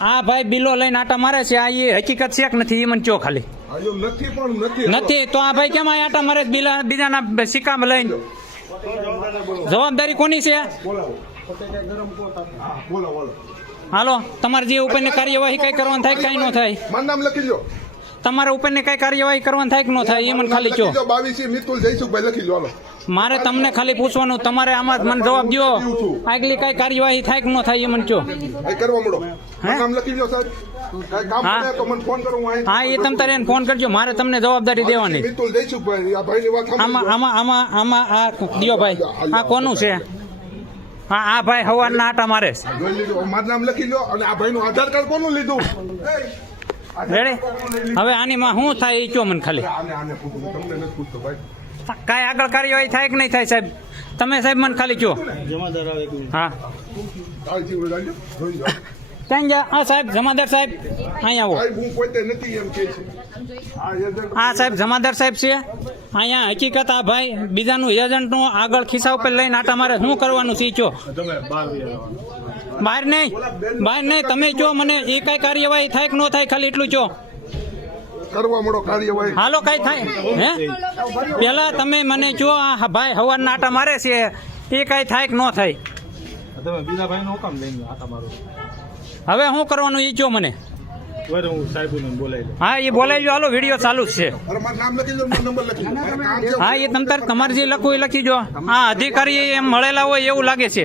આ ભાઈ બિલો લઈને આટા મારે છે આ એ હકીકત છે કે નથી એ મને ચો ખાલી નથી તો આ ભાઈ કેમ આટા મારે બીજાના સિક્કા લઈને જવાબદારી કોની છે હાલો તમારે જે ઉપરની કાર્યવાહી કઈ કરવાની થાય કઈ ન થાય મારું નામ લખી લો તમારા ઉપરની કઈ કાર્યવાહી કરવાની થાય કે ન થાય એ મને ખાલી ચો 22 મિતુલ જયસુખભાઈ લખી લો હાલો મારે તમને ખાલી પૂછવાનું તમારે આમાં મને જવાબ દો આગલી કઈ કાર્યવાહી થાય કે ન થાય એ મને ચો કરવા મળો નામ લખી લો સાહેબ કઈ કામ કરે તો મને ફોન કરો હું હા એ તમે તારે ફોન કરજો મારે તમને જવાબદારી દેવાની મિતુલ જયસુખભાઈ આ ભાઈની વાત આમાં આ દિયો ભાઈ આ કોનું છે હા આ ભાઈ હવાના આટા મારે મારું નામ લખી લો અને આ ભાઈનું આધાર કાર્ડ કોનું લીધું રેડી હવે આની માં શું થાય એ કયો મને ખાલી કાંઈ આગળ કાર્યવાહી થાય કે નહીં થાય સાહેબ તમે સાહેબ મને ખાલી કયો હા ક્યાં જા હા સાહેબ જમાદાર સાહેબ અહીંયા આવો હા સાહેબ જમાદાર સાહેબ છે અહીંયા હકીકત આ ભાઈ બીજાનું એજન્ટનું આગળ ખિસ્સા ઉપર લઈને આટા મારે શું કરવાનું છે ચો બહાર નહીં તમે ચો મને એ કઈ કાર્યવાહી થાય કે ન થાય ખાલી એટલું ચો કરવા મળો કાર્યવાહી હાલો કઈ થાય હે પેલા તમે મને જો આ ભાઈ હવારના આટા મારે છે એ કઈ થાય કે ન થાય તમે બીજા ભાઈનો હુકમ લઈને આટા મારો હવે શું કરવાનું એ જો મને હું સાહેબને બોલાવી લઉં હા એ બોલાવી લો હાલો વિડીયો ચાલુ જ છે નામ લખી લો નંબર લખી લો હા એ તમારે જે લખવું એ લખી જો હા અધિકારી એમ મળેલા હોય એવું લાગે છે